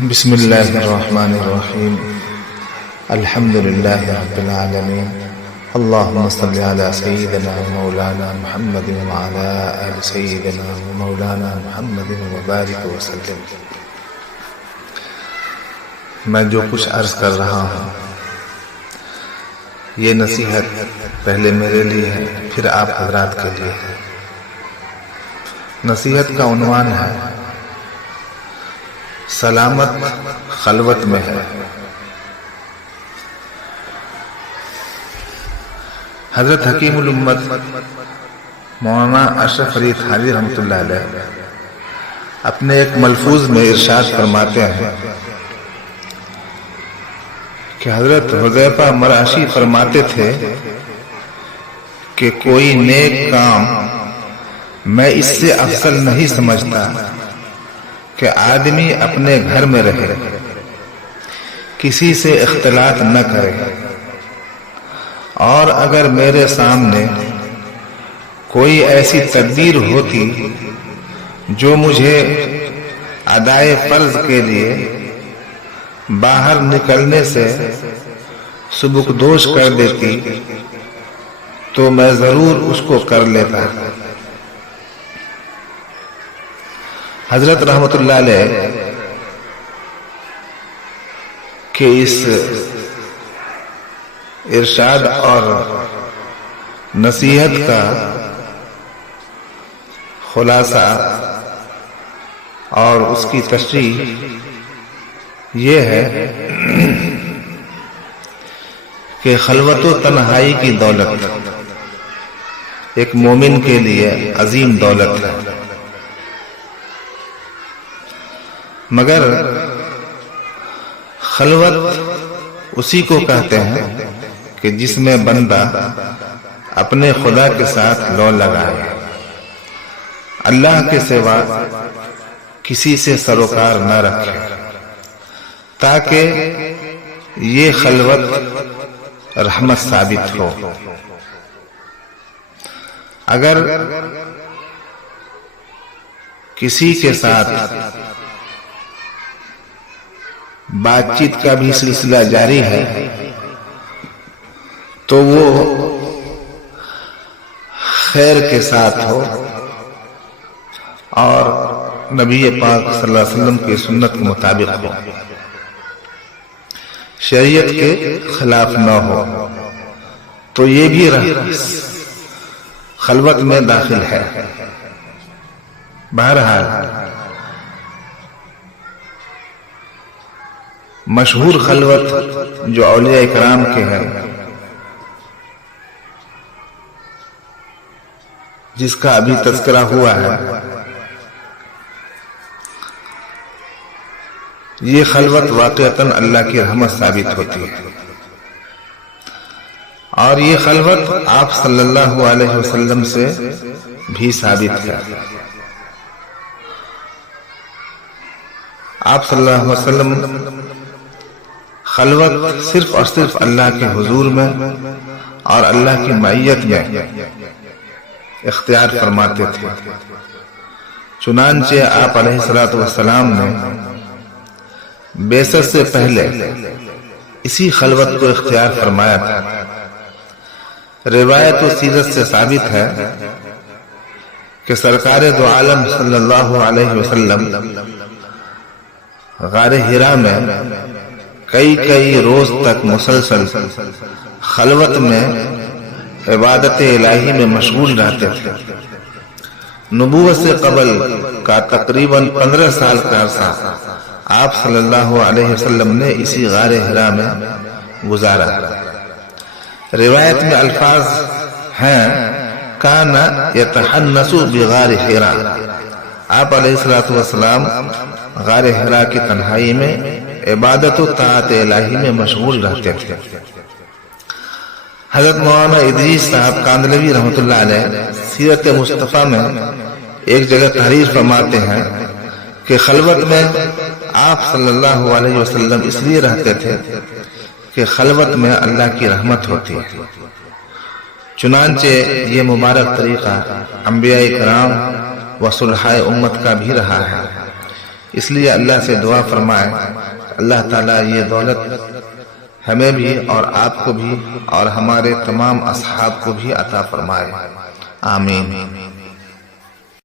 بسم الله الرحمن الرحيم. الحمد لله رب العالمين. اللهم صل على سيدنا ومولانا محمد وعلى آل سيدنا ومولانا محمد وبارك وسلم. میں جو کچھ عرض کر رہا ہوں یہ نصیحت پہلے میرے لیے ہے، پھر آپ حضرات کے لیے ہے. نصیحت کا عنوان ہے سلامت خلوت میں ہے. حضرت حکیم الامت مولانا اشرف علی تھانوی رحمۃ اللہ علیہ اپنے ایک ملفوظ میں ارشاد فرماتے ہیں کہ حضرت حذیفہ مرعشی فرماتے تھے کہ کوئی نیک کام میں اس سے افضل نہیں سمجھتا کہ آدمی اپنے گھر میں رہے، کسی سے اختلاط نہ کرے، اور اگر میرے سامنے کوئی ایسی تدبیر ہوتی جو مجھے ادائے فرض کے لیے باہر نکلنے سے سبکدوش کر دیتی تو میں ضرور اس کو کر لیتا. حضرت رحمت اللہ علیہ کہ اس ارشاد اور نصیحت کا خلاصہ اور اس کی تشریح یہ ہے کہ خلوت و تنہائی کی دولت ایک مومن کے لیے عظیم دولت ہے، مگر خلوت اسی کو کہتے ہیں کہ جس میں بندہ اپنے خدا کے ساتھ لو لگائے، اللہ کے سوا کسی سے سروکار نہ رکھے، تاکہ یہ خلوت رحمت ثابت ہو. اگر کسی کے ساتھ بات چیت کا بھی سلسلہ جاری ہے تو وہ خیر کے ساتھ ہو اور نبی پاک صلی اللہ علیہ وسلم کی سنت کے مطابق ہو، شریعت کے خلاف نہ ہو، تو یہ بھی خلوت میں داخل ہے. بہرحال مشہور خلوت جو اولیاء اکرام کے ہیں، جس کا ابھی تذکرہ ہوا ہے، یہ خلوت واقعتاً اللہ کی رحمت ثابت ہوتی ہے. اور یہ خلوت آپ صلی اللہ علیہ وسلم سے بھی ثابت ہے. آپ صلی اللہ علیہ وسلم خلوت صرف اور صرف اللہ کے حضور میں اور اللہ کی معیت میں اختیار فرماتے تھے. چنانچہ آپ علیہ الصلوۃ والسلام نے بعثت سے پہلے اسی خلوت کو اختیار فرمایا تھا. روایت و سیرت سے ثابت ہے کہ سرکار دو عالم صلی اللہ علیہ وسلم غار حرا میں کئی روز تک مسلسل خلوت میں عبادت الہی میں مشغول رہتے تھے. نبوت سے قبل کا تقریباً 15 سال کا عرصہ آپ صلی اللہ علیہ وسلم نے اسی غار حرا میں گزارا. روایت میں الفاظ ہیں کان یتحنس بغار حرا. آپ علیہ الصلوۃ والسلام غار حرا کی تنہائی میں عبادت و طاعت الہی میں مشغول رہتے تھے. حضرت مولانا ادریس صاحب کاندھلوی رحمۃ اللہ علیہ سیرت مصطفیٰ میں ایک جگہ تحریر فرماتے ہیں کہ خلوت میں آپ صلی اللہ علیہ وسلم اس لیے رہتے تھے کہ خلوت میں اللہ کی رحمت ہوتی ہے. چنانچہ یہ مبارک طریقہ انبیاء کرام و صلحائے امت کا بھی رہا ہے اس لیے اللہ سے دعا فرمائے اللہ تعالیٰ یہ دولت ہمیں بھی اور آپ کو بھی اور ہمارے تمام اصحاب کو بھی عطا فرمائے، آمین۔